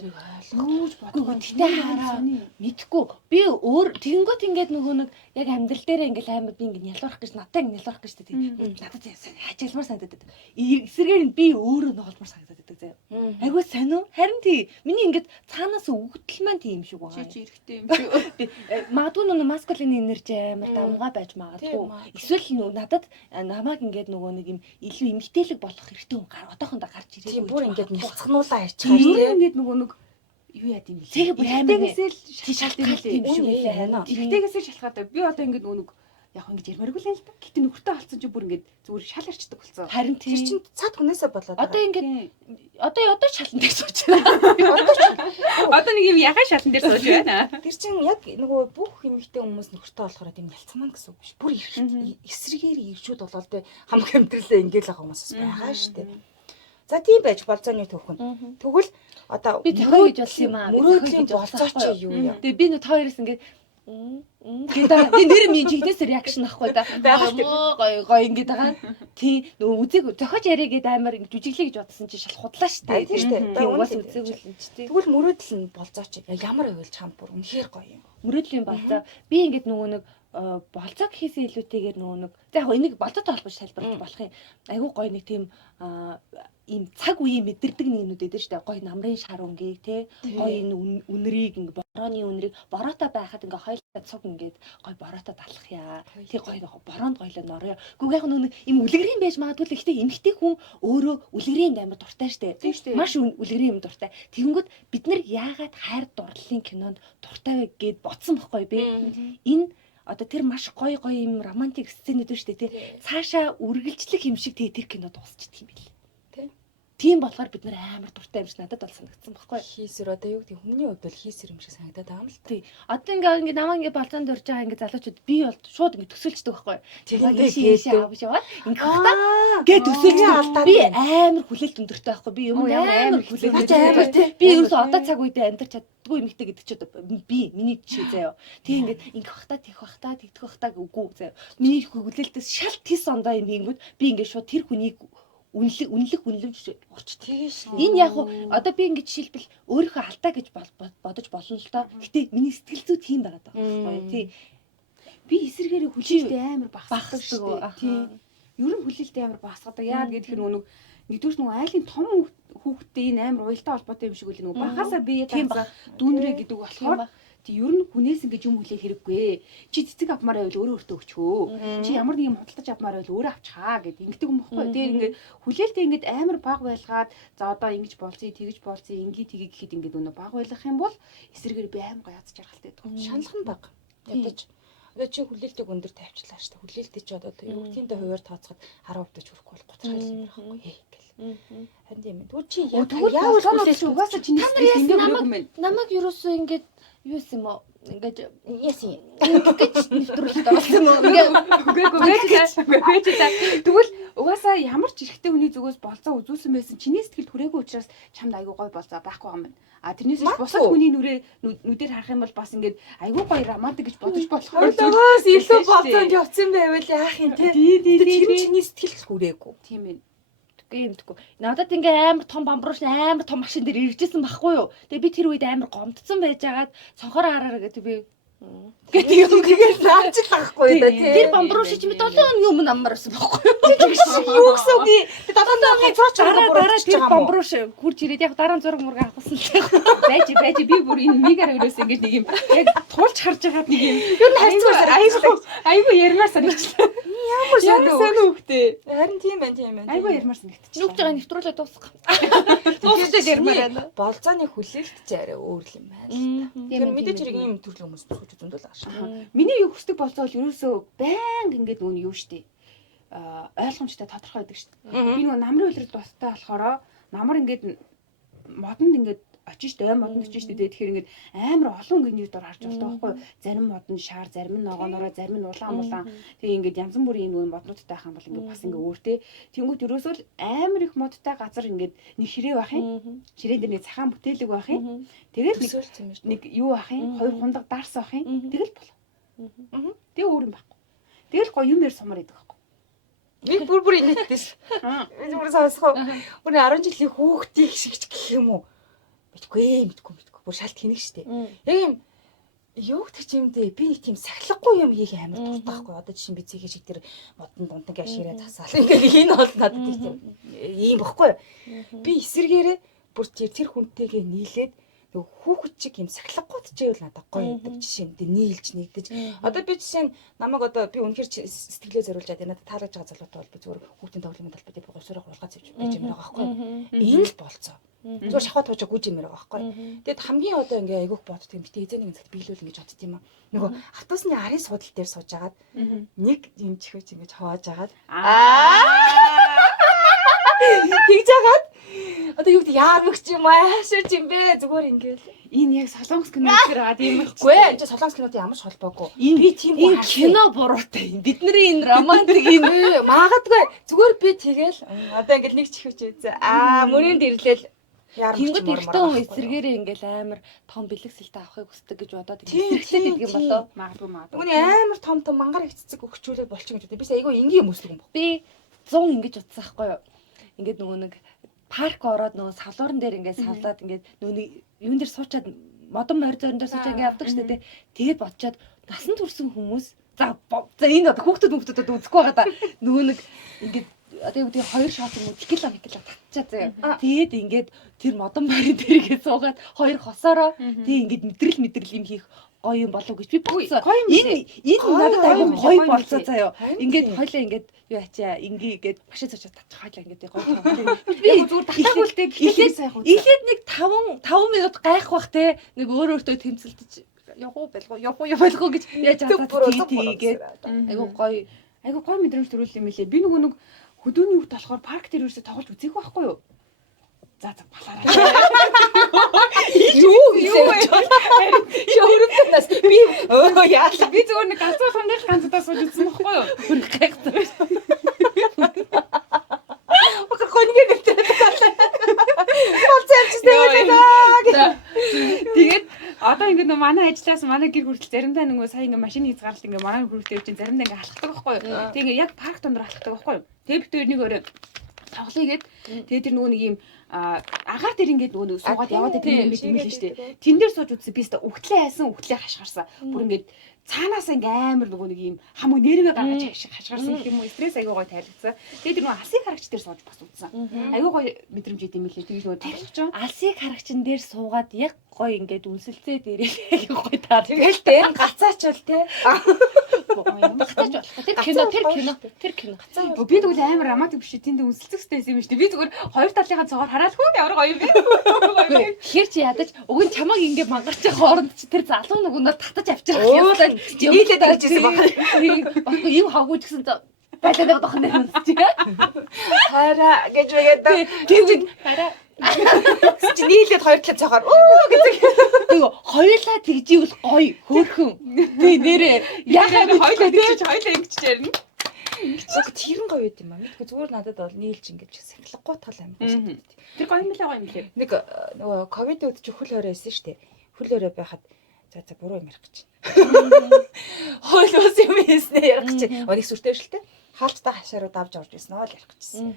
юу ч бодохгүй. Тэгтээ хараа мэдэхгүй. Би өөр тэгэнгүүт ингээд нөгөө нэг яг амьдрал дээр ингээл амар би ингээд нялуурах гэж надад ингээд нялуурах гэж тийм. Надад хажигламар санагдаад. Эсрэгээр нь би өөрөө ноолмор санагдаад байдаг заяа. Айгуу сонио. Харин тий миний ингээд цаанаас өгдөл маань тийм шиг байгаа. Чи эрэгтэй юм шүү. Магадгүй нөгөө маскулин энержи амар давмгай байж магадгүй. Эсвэл надад намайг ингээд нөгөө нэг юм илүү эмгтээлэг болох хэрэгтэй хүн одоохондоо гарч ирээ. Тийм бүр ингээд нэлцгнуулаа ярьчихсан тийм. Ингээд нөгөө нэг юу яа гэм бэ? Тэгээ бүр амар тий шалтгаалт юм шүү байна. Эрэгтэйгээс шалтгаалт. Би одоо ингээд нөгөө яг ингэж ярмааргүй л та. Гэтэ нөхөртэй олцсон чи бүр ингэж зүгээр шал арчдаг болсон. Харин тэр чин цаад хүнээсээ болоод. Одоо ингэж одоо шалан дээр сууж байна. Одоо нэг юм яхаа шалан дээр сууж байна. Тэр чин яг нөгөө бүх эмэгтэй хүмүүс нөхөртэй болохоор тийм ялцмаа гэсэн үг биш. Бүр эсрэгээр ирчүүд болоод тэ хамаг амьдралаа ингээл байгаа хүмүүс байгаа шүү дээ. За тийм байж болзооны төвхөн. Тэгвэл одоо би тохио гэж болсон юм аа. Мөрөөдлийн болцооч юу юм. Тэгээ би нүд хоёроос ингэж гэдэг нэр минь чигнээс реакшн ахгүй да. Гоё ингэж байгаа. Тий нөгөө үзег зохиож яриа гэдэг амар жүжиглээ гэж бодсон чи шал худлаа штэ. Тийм штэ. Тийм угаас үзег үл энэ ч тий. Тэгвэл мөрөөдөл нь болзооч ямар байвал чамд бүр үнэхээр гоё юм. Мөрөөдлийн болзоо би ингэж нөгөө нэг болзоо гэхээсээ илүүтэйгээр нөгөө нэг за яг энийг болзоотой холбож тайлбарлаж болох юм. Айгуу гоё нэг тийм ийм цаг үеийн мэдэрдэг нэгнүүд эдэр штэ гоё намрын шар өнгийг те гоё энэ үнэрийг ингээ борооны үнэрийг бороотой байхад ингээ хоёлаа цуг ингээд гоё бороотой далах яа тий гоё бороонд гоёлоо норё гүг яг нүг юм үлгэрийн байж магадгүй л ихтэй эмхтэй хүн өөрөө үлгэрийн амар дуртай штэ маш үлгэрийн юм дуртай тэгэнгүүт бид нар яагаад хайр дурлалын кинонд дуртай вэ гэд бодсон байхгүй би энэ одоо тэр маш гоё юм романтик сценүүд шүү дээ тий цаашаа үргэлжлэх юм шиг тэр кино дуусчихдээ юм бэл тий Тийм болохоор бид нар амар дуртай юм шиг надад бол санагдсан байхгүй. Хийсэр одоо юу гэдэг хүмүүний хувьд бол хийсэр юм шиг санагдаад байгаа юм л Тий. Одоо ингээ намаа ингээ болцоонд урж байгаа ингээ залуучууд би бол шууд ингээ төсөөлчдөг байхгүй. Тэгэхдээ авч яваад ингээ хата гээ төсөөлж би амар хүлээлт өндөртэй байхгүй. Би юм амар хүлээлт амар тий. Би ерөөсөө одоо цаг үедээ амьдарч чаддгүй юм ихтэй гэдэг чи одоо би миний жишээ заяа. Тэг ингээ ингээ хата тэгэх бахта тэгдэх бахта үгүй заяа. Миний хүлээлтээс шал тис ондоо юм хийнгүүт би ингээ шууд тэр хүнийг үнэлэх урч тэгэж энэ яг одоо би ингэж жишээлбэл өөрийнхөө алдаа гэж бодож болно л доо. Гэтэ миний сэтгэл зүй тийм байгаад байгаа байхгүй тий. Би эсэргээрээ хүлээлттэй амар багасдаг шүү дээ. Тий. Ер нь хүлээлттэй амар багасгадаг. Яагаад гэхээр нэгдүгээр нөгөө айлын том хүүхдтэй энэ амар уялдаа холбоотой юм шиг үл нөгөө багасаа бие таасаа дүүнрээ гэдэг болохоор тий ер нь хүнээс ингэж юм хүлээх хэрэггүй. Чи цэцэг авмаар байвал өөрөө өөртөө өгчөө. Чи ямар нэг юм худалдаж авмаар байвал өөрөө авчхаа гэд ингэдэг юм баггүй. Тэгээ ингээд хүлээлтээ ингээд амар баг байлгаад за одоо ингэж болцъё, тэгэж болцъё, ингээ тгий гэхэд ингээд өнө баг байлгах юм бол эсрэгээр би амар гаяц жаргалтай байдаг. шаналхан баг. Ядаж одоо чи хүлээлтийг өндөр тавьчлаа шүү дээ. Хүлээлтээ чи одоо юу гэдгийг хуваар тооцоход 10% дэж хүрэхгүй бол 30 хэл юм байхгүй гэл. Харин тийм ээ. Тэгвэл чи яавал хүлээлт угаасаа чиний сэтгэл ингээ хүрээгүй юм байна. Намайг юусоо ингээд юу юм уу ингээд яасан гэж нэвтрүүлэлт орсон юм уу үгүй тэгвэл угаасаа ямар ч эрэгтэй хүний зүгээс болцоо үзүүлсэн байсан чиний сэтгэлд хүрээгүй учраас чамд айгуу гой болцоо байхгүй юм байна. А тэрнээс бусад хүний нүдээр харах юм бол бас ингээд айгуу гой романтик гэж бодож болохоор өөс илүү болцоонд явцсан байвал яах юм те. Тэр чиний сэтгэлд хүрээгүй. Тийм ээ. Гэмтгүй. Надад ингээ амар том бамбрууш амар том машин дээр иргэжсэн байхгүй юу. Тэгээ би тэр үед амар гомдсон байжгаад цонхороо хараараа гэдэг би гэдэг юм тэгээд наач л байхгүй да тий. Тэр бамбрууш чи 7 хоногийн өмнө амар байсан байхгүй юу. Юу гэсэн үг юм. Тэгээд одоо цаач дараа тэр бамбрууш хурж ирээд яг дараа зураг мурга авахсан л байж би бүр энэ мигаар өрөөс ингэж нэг юм яг туулж харж байгаад нэг юм ер нь хайцсан айгу ярмаар санагчлаа. Ямар сонио хөхтэй. Харин тийм байна. Айгу ярмаар санагтчих. нүгж байгаа нэвтрүүлээ дуусгах. Дуусгаж ярмаар байна. Болцооны хүлээлт ч арай өөр юм байна л та. Тэр мэдээж хэрэг ийм төрлийн хүмүүс тусгаж зөндөл байгаа шүү. Миний юу хүсдэг болцоо бол ерөөсөө байнга ингэж нөгөө юу штэ. Ойлгомжтой тодорхой байдаг штэ. Би нөгөө намрын үйлрэл дустай болохоро намар ингэж модонд ингэж очиж штэ, модонд очиж штэ. Тэгэхээр ингэж амар олон гинээр дор харж болдог байхгүй. Зарим модонд шаар, зарим нь ногоонороо, зарим нь улаан. Тэгээ ингэж янз бүрийн нөгөө моднуудтай байх юм бол ингэ бас ингэ өөртэй. Тэнгүүт ерөөсөө л амар их модтай газар ингэ нэг ширээ байх юм. Ширээ дээр нэг цахаан бүтээлэг байх юм. Тэгээд нэг юу байх юм? Хоёр хундаг дарс байх юм. Тэгэл болоо. Тэгээ өөр юм байхгүй. Тэгэл гоё юм яар сумаар идэг байхгүй. Би бүр инээдтэйс. Би бүр сонсох. Бүр 10 жилийн хүүхдийн шигч гэх юм уу? Мэдгүй. Бүр шалт хийнэ штэ. Яг юм юу гэдэг юм дэ би нэг тийм сахилахгүй юм хийх амар дуртай байхгүй. Одоо жишээ нь би цэгийн шиг тэр модон дундаг ашираа засаал. Ингээ энэ бол надад тийм ийм баггүй. Би эсэргээрээ бүр тэр хүнтэйгээ нийлээд хүүхэд чиг юм сахилахгүй чивэл надад гоё гэдэг жишээ нь нийлж нэгдэж. Одоо би жишээ нь намайг одоо би үнэхээр сэтгэлээ зориулж чадаа надад таалагдж байгаа залуутай бол би зүгээр хүүхдийн тоглоомын талбайд би госороо хулгай зэвж байж юм байгаа байхгүй. Энэ л болцоо. Зүгээр шахаад туужаа гүйж юм байгаа байхгүй. Тэгэд хамгийн одоо ингээ айгуух бодд юм битээ эзэн нэг цагт биелүүл ингэж бодд юм аа. Нөгөө автобусны арын суудал дээр сууж агаад нэг юм чихвч ингэж хавааж агаад тэгж агаад одоо юу гэдэг яар өгч юм аашаач юм бэ зүгээр ингээл энэ яг солонгос кинотэр байгаа тийм байхгүй энэ ч солонгос кинотой ямар ч холбоогүй би тийм энэ кино буруутай бидний энэ романтик энэ магадгүй зүгээр би тэгэл одоо ингээл нэг чихвч үзээ мөрөнд ирлээл Тэнгүүд эрэгтэй хүн эсэргээрээ ингээл амар том бэлэгсэлтэй авахыг хүсдэг гэж бодоод эсэрэгтэй гэдэг юм болоо. Магадгүй. Үгүй амар том мангар их цэцэг өгчүүлээд болчих гэж үү. Бис айгүй энгийн хүмүүс юм байна. Би 100 ингэж утсан байхгүй юу. Ингээд нөгөө нэг парк ороод нөгөө салуурн дээр ингээд савлаад ингээд нөгөө юун дээр суучаад модон морь зорин дээр суучаад ингээд явдаг шүү дээ. Тэгээд бодчоод насан турсан хүмүүс за энэ хүүхдүүд үзэхгүй байгаа да. Нөгөө нэг ингээд одоо юу гэдэг хоёр шот юм уу текила татчаа заяа. Тэгээд ингээд тэр модон морь дээргээ суугаад хоёр хосороо тэгээд ингээд мэдрэл юм хийх гоё юм болов гэж би бодсон. Энэ надад айгүй гоё болцоо заяа. Ингээд хойлоо ингээд юу ачаа ингээд машин цочоо татчих хойлоо ингээд гоё. Би зүгээр татаагүйтэй гэхээ сайхан. Илээд нэг 5 минут гайх бах те нэг өөртөө тэмцэлдэж явах байлгүй гэж яаж чадаад тийгээд айгүй гоё мэдрэмж төрүүлсэн юм лээ. Би нөгөө нэг хөдөөний хүүхд болохоор парк дээр ерөөсө тоглож үзээгүй байхгүй юу? За балаарай. Юу хөрөмтнөөс би яалаа. Би зүгээр нэг ганцхан хоног ганц удаа сууж үзсэн байхгүй юу? Хөрөх гайхдаг. Бохор хоньгийн гэлтэй. Тэгээд одоо ингээд нөө манай ажлаас манай гэр хүртэл заримдаа нөгөө сая ингээд машины хязгаарлалт ингээд манай хүртэл чинь заримдаа ингээд алхдаг байхгүй юу? Тэгээд ингээд яг парк дондор алхдаг байхгүй юу? Тэгээд бид хоёр нэг өрөө тоглоё гээд тэгээд тэр нөгөө нэг юм агаар дээр ингээд нөгөө суугаад яваад байдаг юм биш юм л шүү дээ. Тэн дээр сууж үзсэн би өстө өгтлээ хайсан өгтлээ хашгирсан. Бүр ингээд цаанаас ингээ амар нөгөө нэг юм хамаг нэргээ гаргаж хашгирсан гэх юм уу стресс аягүй гоё тайлбарсан. Тэгээд тэр нөгөө алсын харагч дээр сууж бас үзсэн. Аягүй гоё мэдрэмж идэм билээ. Тэгээд нөгөө тайлбарч байгаа. Алсыг харагчин дээр суугаад яг гоё ингээд үнсэлцээ дээрээ аягүй гоё таа. Тэгэл дээр гацаачвал те. Гацаач болох. Тэр кино. Би тэгвэл амар раматик биш тэнд үнсэлцэхтэй байсан юм шүү дээ. Би зүгээр хоёр талынхаа цогоор хараад хөө ямар гоё юм бэ. Хэр чи ядаж уг нь чамаг ингээд мангарч байгаа хооронд чи тэр залуу нөгөө нь татаж авчирах юм. Нийлээд ажилласан баг. Баггүй юу хаагүй ч гэсэн байлаад байгаа дохын дээр үнсэж байгаа. Хараа гэж байгаа. Тэгвэл хараа чи нийлээд хоёр талаа цагаар гэдэг. тэгээ хоёулаа тэгживэл гоё хөөрхөн. Тий нэрээ яхаа хоёлаа тэгчих хоёлаа ингэж ярина. Тэр нь гоё юм аа. Мэдгүй зүгээр надад бол нийлж ингэж сахилахгүй тал амар. Тэр гоё юм лээ гоё юм лээ. Нэг нөгөө ковид үед чи хөл хорой байсан шүү дээ. Хөл хорой байхад за буруу юм ярих гэж байна. Хойл ус юм хийснэ ярих гэж. Нэг сүртэй шилтэй. Хаалттай хашаарууд авч орж ирсэн аа л ярих гэжсэн.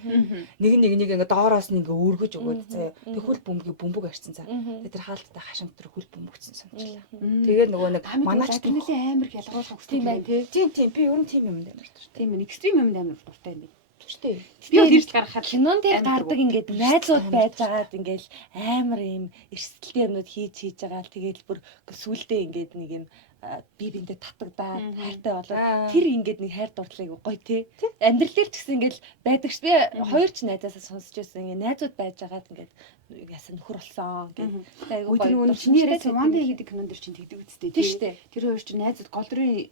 Нэг ингээ доороос нь ингээ өргөж өгөөд заяа. Тэг хөл бөмбөг арьцсан цаа. Тэг тэр хаалттай хашамт тэр хөл бөмбөгцсөн санажлаа. Тэгээд нөгөө нэг манаач тэрнээ амар ялгуулах тийм байна тийм би ер нь тийм юм амар дуртай. Тийм ээ экстрим юм амар дуртай юм байна. Түштэй. Би ирж гаргахад кинон дээр гардаг ингээд найзууд байж байгаад ингээд амар юм эрсдэлтэй юмнууд хийж байгаа л тэгээд бүр сүулдэ ингээд нэг юм би биндээ татагдаад хайртай болоод тэр ингээд нэг хайр дурдлыг гоё тий амьдрал ч гэсэн ингээд байдаг ш би хоёр ч найзаасаа сонсч байсан ингээд найзууд байж байгаад ингээд яасан нөхөр болсон гэдэг айгу гоё тэр чинээрээ Wanda гэдэг кинон дэр чинь тэгдэг үстэй тий штэ тэр хоёр чинь найзууд голдрын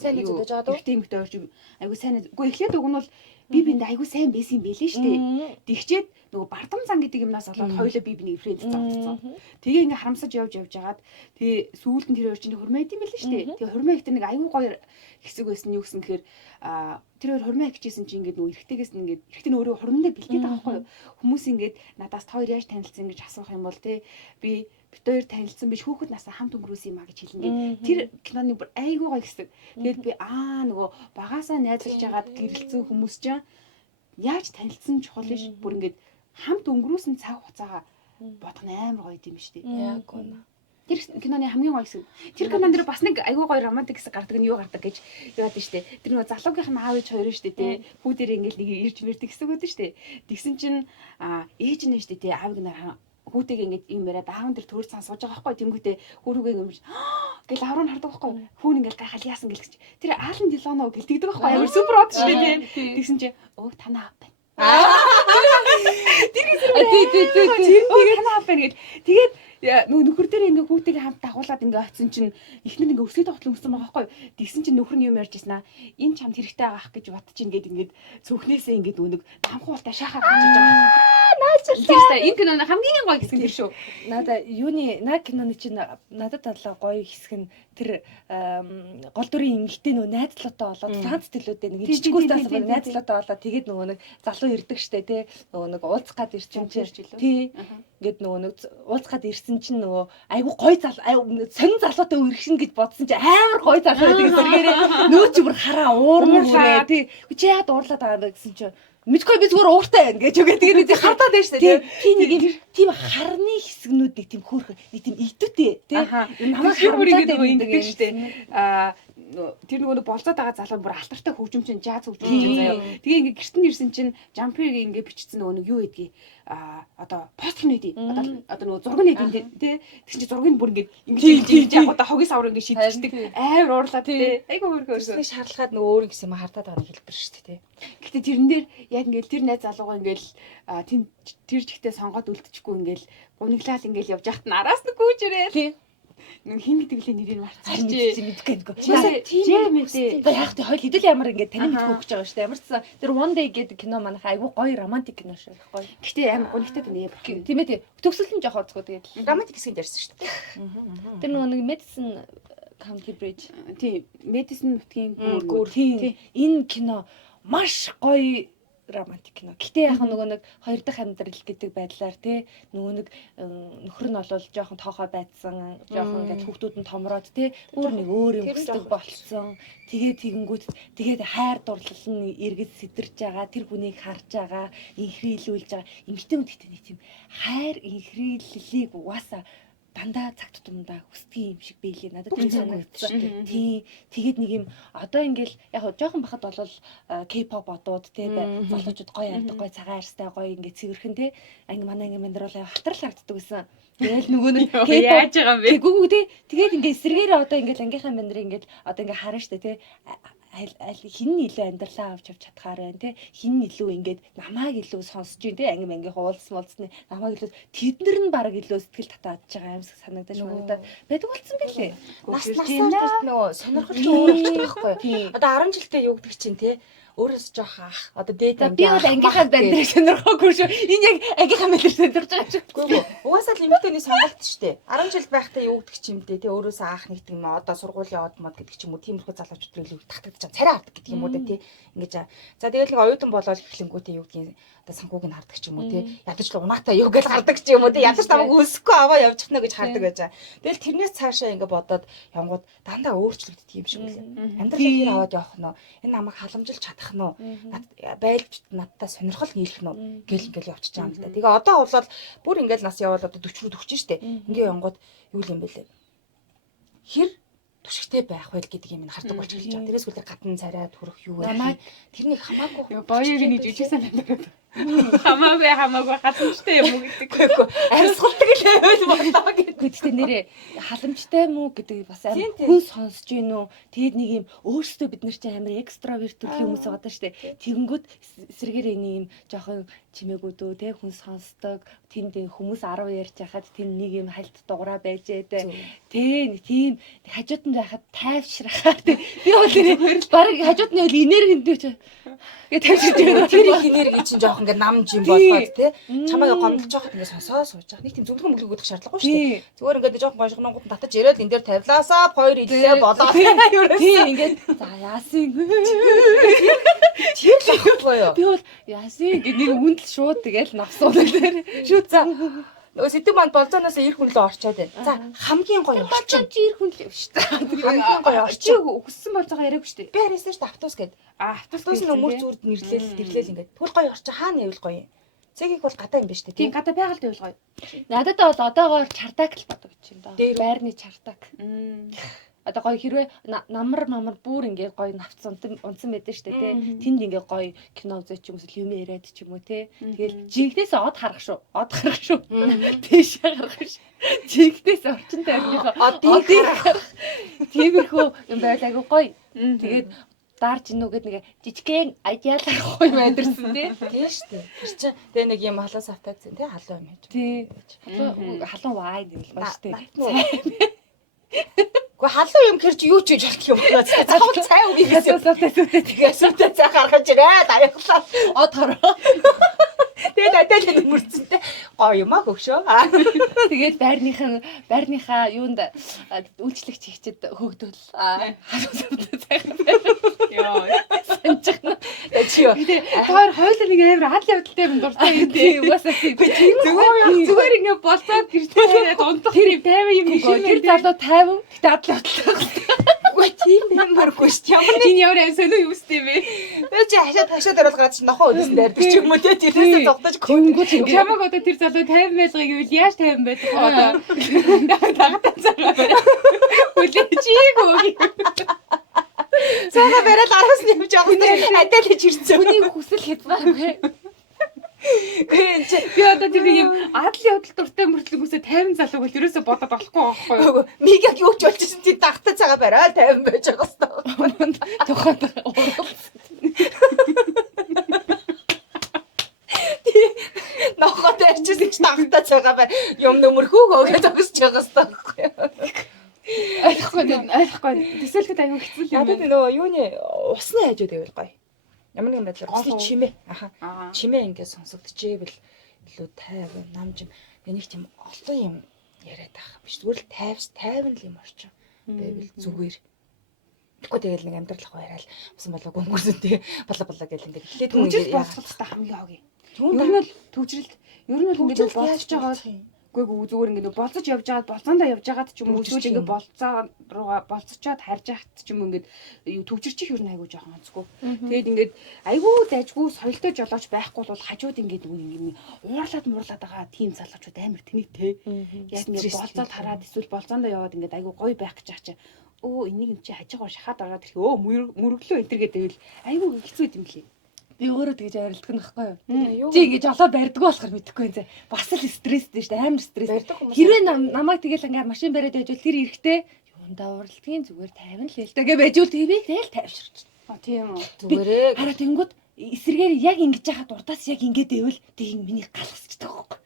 сайн найзууд байж байгаа дөө эмэгтэй хоёр чинь айгу сайн үгүй эхлээд уг нь бол би бинд айгу сайн байсан юм байлээ штэ тэгчээд нөгөө бардам зан гэдэг юмнаас болоод хоёулаа би биний фрэнд цаацсан. Тэгээ ингээ харамсаж явж байгаад тэгээ сүүлд нь тэр хоёр чинь хурмаа идэм байлээ штэ. Тэгээ хурмаа ихтэй нэг айгу гоё хэсэг байсан нь юу гэсэн гэхээр тэр хоёр хурмаа ихжсэн чинь ингээ нөгөө эргэтэйгээс нь ингээ эргэтэй нь өөрөө хурмандаа бэлдээд байгаа байхгүй юу. Хүмүүс ингээ надаас та хоёр яаж танилцсан гэж асуух юм бол те би бит хоёр танилцсан биш хүүхэд насаа хамт өнгөрөөсөн юм а гэж хэлнэ. Тэр киноны бүр айгу гоё хэсэг. Тэгээд би нөгөө багаасаа найзалж байгаад гэрэлцэн хүмүүс чинь яаж танилцсан чухал биш бүр ингээ хамт өнгөрөөсөн цаг хугацаагаа бодох нь амар гоё юм шүү дээ. Яг үнэ. Тэр киноны хамгийн гоё хэсэг. Тэр кинон дээр бас нэг айгүй гоё романтик хэсэг гардаг нь юу гардаг гэж яваад штэ. Тэр нөгөө залуугийнх нь аав ээж хоёр штэ тий. Хүү дээр ингээл нэг ирж мэрдэг хэсэг үүдэн штэ. Тэгсэн чинь ээж нь штэ тий аавыг нараа хүүтэйг ингээд юм яриад аавн дээр төр цан сууж байгаа байхгүй тэнгүүтээ хүүрүүгээ юм гэл авруу нь хардаг байхгүй хүүн ингээд гайхал яасан гэл гэж. Тэр Алан Делоно гэлдэгдэг байхгүй амар супер од штэ тий. Тэгсэн чинь өө танаа аав байна. Тэгээд нөгөө нөхөр дээр ингээ хүүтэйг хамт дагуулад ингээ очисон чинь эхнэр ингээ өсгөө тоглох өмсөн байгаа байхгүй. Тэгсэн чинь нөхөр нь юм ярьж ирсэн аа. Энэ чамд хэрэгтэй байгаа ах гэж бодчих ингээд ингээд цөөхнөөсөө ингээд өнөг тамхуултаа шахаа гэж байгаа. Наачилаа. Энэ киноны хамгийн гоё хэсэг тэр шүү. Наа киноны чинь надад талаа гоё хэсэг нь тэр гол дүрийн эмэгтэй нөгөө найзлуутай болоод Франц төлөөдөө нэг жижиггүүртээс найзлуутай болоод тэгээд нөгөө нэг залуу ирдэг штэ тий нөгөө нэг уулзах гад ирсэн чинь тий ингээд нөгөө нэг уулзах гад ирсэн чинь нөгөө айгу гоё сонин залуутай үргэлжин гэж бодсон чинь амар гоё залуу байдаг зэрэгээрээ нөө чи бүр хараа уурмаа тий чи яад уурлаад байгаа юм гэсэн чинь мэдгүй би зүгээр ууртай байна гэж үгээд тэгээд хардаад байна шүү дээ. Тийм нэг юм тийм харны хэсгнүүдийг тийм хөөрхөн нэг тийм идүүтэй тий. Намайг харамсаад байгаа юм гэдэг шүү дээ. Тэр нөгөө болцоод байгаа залуу бүр алтартай хөгжимчин жаз хөгжимчин заяа. Тэгээ ингээ гэртэн ирсэн чинь жампиг ингээ бичсэн нөгөө юу гэдгийг одоо постэр нэдий. Одоо нөгөө зураг нэдий тий. Тэгсэн чинь зургийг бүр ингээ яг одоо хогийн савар ингээ шийдчихдэг. Амар уурлаа тий. Айгу хөргөөс. Шаардлагаад нөгөө өөр юм хардаад байгаа хэлбэр шүү дээ тий. Гэтэ тэрэн дээр яг ингээл тэр найз залуугаа ингээл тэр жигтэй сонгоод үлдчихгүй ингээл гуниглал ингээл явж яхад нь араас нь гүйж ирээл. Нэг хин гэдэг лээ нэрийг Харин марцчихжээ. мэдгүй. Жэмэдээ. За яг тий хоёул хэдүүл ямар ингээд таны мэдгүй өгч байгаа шүү дээ. Ямар ч сан тэр One Day гэдэг кино манайх айгүй гоё романтик кино шүү. Гоё. Гэтэ амар гонхтой байна яа. Тийм ээ тий. Төгсөл нь жоох оцгоо тэгээд. Романтик хэсгийг ярьсан шүү дээ. Тэр нэг Madison County Bridge. Тийм, Мэдисэн нутгийн Гүр. Тийм. Энэ кино маш гоё романтик кино. Гэтэ яг нөгөө нэг хоёр дахь амьдрал гэдэг байдлаар тий нөгөө нэг нөхөр нь олвол жоохон тоохоо байдсан, жоохон ингээд хүүхдүүд нь томроод тий өөр нэг өөр юм хүсдэг болцсон. Тэгээд хайр дурлал нь эргэж сэтэрж байгаа, тэр хүнийг харж байгаа, инхрийлүүлж байгаа. Эмэгтэй хүн гэдэг нэг тийм хайр инхрийллийг угаасаа дандаа цаг тутамдаа хүсдэг юм шиг биелээ. Надад тийм санагдсан. Тийм. Тэгээд нэг юм одоо ингээл яг жоохон бахад болол K-pop одууд тий залуучууд гоё ярьдаг, гоё цагаан арьстай, гоё ингээд цэвэрхэн тий анги манай анги мэндрэл хатрал харагддаг гэсэн. Тэгэл нөгөө нэг яаж байгаа юм бэ? Тэггүй тий. Тэгээд ингээд эсрэгээрээ одоо ингээл ангийнхаа мэндрийг ингээд одоо ингээд харна штэ тий хин илүү амьдралаа авч чадхаар байна те хин илүү ингээд намайг илүү сонсож байна те анги хуулцсны намайг илүү тэднэр нь баг илүү сэтгэл татаадж байгаа юмс санагдаж байна байдаг болсон байлээ. Настай нөгөө сонирхолтой өөрчлөлт байхгүй. Одоо 10 жилдээ юу гэдэг чинь те өөрөөс жоох ах одоо дээд би бол ангийнхаа бандрыг сонирхоогүй шүү. Энэ яг ангийнхаа бандрыг сонирхож байгаа ч үгүй. Угаасаа л эмэгтэйний сонголт шүү дээ. 10 жил байхдаа юу гэдэг ч юм дээ те өөрөөс аах нэгдэг юм одоо сургуулийн яваад мод гэдэг ч юм уу тиймэрхүү залуучууд илүү татагдаж байгаа. Царай авдаг гэдэг юм уу те ингэж за тэгэл нэг оюутан болоод эхлэнгүүтээ юу гэдгийг одоо санхүүг нь хардаг ч юм уу те ядаж л унаатай юу гэж хардаг ч юм уу те ядаж намайг өсөхгүй аваа явчихна гэж хардаг байж байгаа. Тэгэл тэрнээс цаашаа ингэ бодоод явгууд дандаа өөрчлөгддөг юм шиг үлээ. Амьдрал хэр аваад явах нь энэ намайг халамжилж чадах нь байлж надтай сонирхол нийлэх нь гэл ингээл явчихж байгаа юм л да. Тэгээ одоо болоод бүр ингээл нас явал одоо 40 рүү төгч штэ. Ингээ явгууд юу юм бэлээ. Хэр түшигтэй байх байл гэдэг юм хардаг болж эхэлж байгаа. Тэрээс үлээ гадна царай төрөх юу вэ? Тэрнийг хамаагүй боёгийн жижиг санагдаад. Хамаагүй халамжтай юм уу гэдэг. Арьсгалдаг л байвал болоо гэдэг. Гэхдээ нэрээ халамжтай юм уу гэдэг бас амар хүн сонсож гин үү. Тэгээд нэг юм өөрсдөө бид нар чинь амар экстраверт төрлийн хүмүүс байгаа даа штэ. Тэгэнгүүт эсрэгээрээ нэг юм жоохон чимээгүүдөө те хүн сонсдог. Тэнд хүмүүс 10 ярьж хахад тэнд нэг юм хальт дугаараа байж дээ. Тэ нэг тийм хажууд нь байхад тайвшрахаар те. Би бол баг хажууд нь бол энергитэй ч гээ тавьчих дээ. Тэр их энерги чинь жоох ингээд намж юм болоод те чамайг гомдолж байхад ингээд сонсоо сууж байгаа. Нэг тийм зөвлөгөө мөглөг өгөх шаардлагагүй шүү дээ. Зүгээр ингээд жоох гоншгонгууд татаж ирээд энэ дээр тавилаасаа хоёр илээ болоо. Тийм ингээд за яасын тийм л ахгүй юу. Би бол яасын гэдэг нэг үндэл шууд тэгэл навсуулаа дээр. Шүүд за. Нөгөө сэдв манд болзооноос ир хүн лөө орчоод байна. За хамгийн гоё орчин. Чи ир хүн л юм шүү дээ. Хамгийн гоё Чи орчин. өгсөн болж байгаа яриаг шүү дээ. Би харьяасан шүү дээ автобус гээд. Автобус Автобусны өмөр зүрд нэрлээл ингээд. Тэгвэл гоё орчин хаана нэвэл гоё юм. Цэгийг бол гадаа юм ба шүү дээ. Тийм гадаа байгаль байвал гоё. Надад бол одоогоор чартак л бодогч юм даа. Дээр үү? Байрны чартак. Одоо гоё хэрвээ намар бүр ингээд гоё навц унсан байдаг шүү дээ тий. Тэнд ингээд гоё кино үзэж ч юм уу юм яриад ч юм уу тий. Тэгэл жигнээс од харах шүү. Од харах шүү. Тийш харах шүү. Жигнээс орчинтай арилгахаа. Од тиймэрхүү юм байл айгу гоё. Тэгээд даарч инүү гэдэг нэг жижигхэн айдиалах гоё байдэрсэн тий. Тийм шүү дээ. Тэр чинь тэгээ нэг юм халуун савтайцсан тий халуун юм яаж. Тий. Халуун вай гэдэг л байна шүү дээ. Гэхдээ халуун юм хэрч юу ч хийж болох юм байна. Цавал цай үг гэсэн. Тэгээ сүтэ цай гаргаж ирээд аяглаа. Од хараа. Тэгээд адил нүмерцэнтэй гоё юм аа хөвшөө. Тэгээд байрныхаа юунд үйлчлэгч хийчихэд хөөгдөл халуун савтай цайхан Яа. санджигна. Чи юу. Хоёр хойлоо нэг амар адал явдалтай юм дуртай юм тий. Угаасаа тийм. Зүгээр ингээ болцоод гэртээ дундах Тэр 50 юм шиг. Тэр залуу 50 гэтээ адал явдал. Үгүй тийм юмаргүй шүү. Ямар чинь ямар сонио юу сте бэ? нэг чи хашаад оруулгаад чи нохоо өдөсөн дайрдаг ч юм уу те тэрнээсээ зогтож Тэнгүүд ингэ. Чамаг одоо тэр залуу 50 байлгыг юу яаж 50 байдаг одоо. Дагтаа цаа. Үлээ чиг. цаага бараад араас нэмж явах адил хийж ирсэн. Хүний хүсэл хязгааргүй. Би одоо тэр нэг юм адал явдал дуртай мөртлөгөөсөө 50 залууг бол ерөөсөө бодоод болохгүй байхгүй юу? Мигаг юу ч болчихсон чи дагтаа цаага бараад 50 байж байгаа хэвээр. Тухайд уурал. Нохоо дээрчсэн чи Ахта цагаа бай юм нөмөрхөөгөө гэж зогсож байгаа байхгүй юу? Ойлгохгүй. Төсөөлөхөд аюу хэцүү юм Надад байна. нөгөө юуны усны хажууд байвал гоё. Ямар нэгэн байдлаар Гол усны уу? чимээ. Аха. Аа. Чимээ ингээд сонсогдчихэвэл илүү тайван намжим энийг тийм олон юм яриад байгаа биш. Зүгээр л тайван л юм орчин. Байвал зүгээр. Тэгэхгүй тэгэл нэг амьдралах байраал усан болоо гөнгөрсөнтэй болоо гэл ингээд хэлээд Төвжрэл болцох хэрэгтэй хамгийн хог юм. Юунд Ер нь бол төвжрэл ер нь бол ингээд болцож байгаа. Үгүй зүгээр ингээд болцож явж байгаад болцоондоо явж байгаад ч юм уу эсвэл ингээд болцоо руугаа болцочоод харж яхад ч юм уу ингээд төвжирчих ер нь айгуу жоохон онцгүй. Тэгээд ингээд айгуу дайжгүй соёлтой жолооч байхгүй бол хажууд ингээд нэг уурлаад муурлаад байгаа тийм залуучууд амар тэнийтэй. Яг ингээд болцоод хараад эсвэл болцоондоо яваад ингээд айгуу гоё байх гэж чаа. Өө энийг чи хажуугаар шахаад ороод ирэх. Мөрөглөө энтергээд байвал айгуу хэцүү юм лээ. Би өөрөө тэгж арилдаг нь байхгүй юу? юу Чи ингэж олоо барьдгүй болохоор мэдэхгүй юм зэ. Бас л стресстэй шүү дээ. Амар стресс. барьдаг хүмүүс Хэрвээ намайг тэгэл ингээ машин бариад яжвал тэр эрэхтэй юундаа уралдгийн зүгээр тайван л хэлдэг гэ байжул тэгээ тэгэл тайвширч. А тийм үү. зүгээрээ Хараа тэнгууд эсрэгээр яг ингэж яхад урдаас яг ингэж байвал тэг миний гал хасчихдаг байхгүй.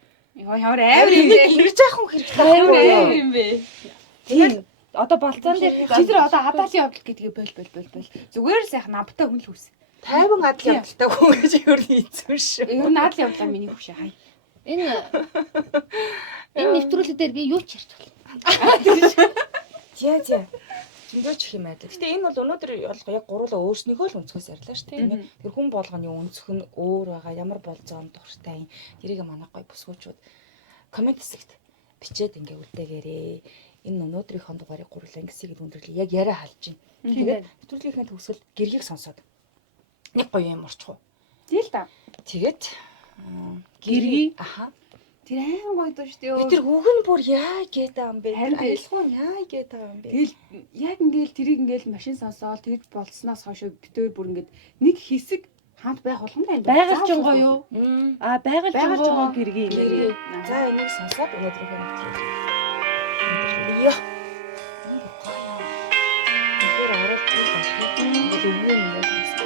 Яа ямар амар юм бэ? ингэж яах хүн хэрэгтэй Амар байхгүй юу? юм бэ? Тийм. Одоо болцоон дээр Чи тэр одоо адаалын явдал гэдгийг бол. Зүгээр сайхан намтай хүн л хүс. Тайван адал явдалтай хүн гэж юу хийцэн шүү. Ер нь адаалын явдлаа миний хүшээ хай. энэ нэвтрүүлэг дээр би юу ч ярьж байна. Тий. Зөндөөч их юм байдаг. Гэтэ энэ бол өнөөдөр яг гурлаа өөрснийгөө л өнцгөөс ярьлаа шүү дээ. Тийм ээ. Тэр хүн болгоны өнцг нь өөр байгаа. Ямар болзоон дуртай юм. Тэрийг манай гой бүсгүүчүүд коммент хэсэгт бичээд ингээ үлдээгээрээ. Энэ өнөөдрийнхөө дугаарыг гурлаа ингэсийг өндөрлөө. Яг яриа халж байна. Тэгээд нэвтрүүлгийнхээ төгсгөл гэргийг сонсоод нэг гоё юм орчих уу. Тэгэл та. Тэгээд Гэргий? Аха. Тэр айн гоё дөө шүү дээ. Би тэр үг нь бүр яа гэдэг юм бэ? Харин дээ. Айлгуун яа гэдэг юм бэ? Тэгэл яг ингээл тэрийг ингээл машин сонсоол тэгж болсноос хойш битээр бүр ингээд нэг хэсэг хаант байх болгоно юм. Байгальчин гоё юу? А байгальчин гоё гэргийн Гэргий. нэр. За энийг сонсоод өнөөдрийнхөө нэвтрүүлэг. Яа. Энэ гоё. Тэр оролт хийх. Ингээл өвгөө нэг сонсон.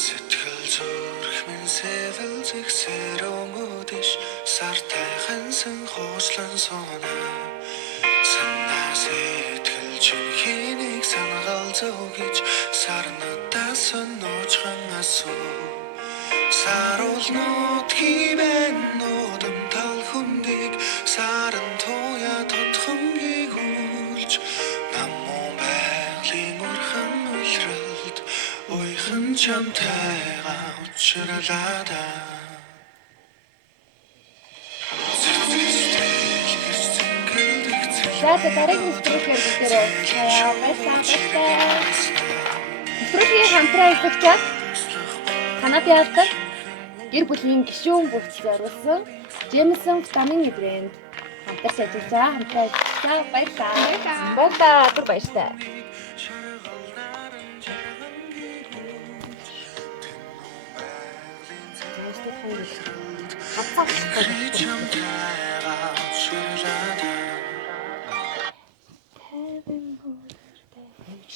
Сэтгэл зүрх минь сэтэл зэгсэр өнгөдөж сар тайхансан хоослон сууна санаа сэтгэл чинхийг санаал зөгж сарнатаас нуучхан асуу саруулнууд хивэн нодом тал хүндийг саран туя тодхон гүйгүүлж намуу байгалийн урхан үлрэлд ойхон чамтайгаа учралаада За дараагийн нэвтрүүлгээр бүгдээрээ баярлалаа. Нэвтрүүлгийн хамтран ажиллагчид Канада ялдаг гэр бүлийн гишүүн бүрт зориулсан Jameson витамины брэнд хамтарч ажиллаж баярлалаа. Баярлалаа. Түр баяртай.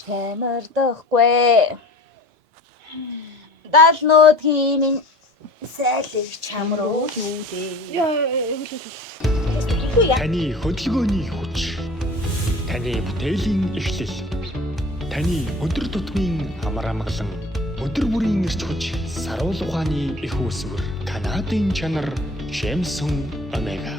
Чамардахгүй. Далнууд хиймин сайлэг чамруу юу дээ. Таны хөдөлгөөний хүч, таны бүтээлийн эхлэл, таны өдөр тутмын амар амгалан, өдөр бүрийн эрч хүч, саруул ухааны их үүсвэр, Канадын чанар Jameson Omega.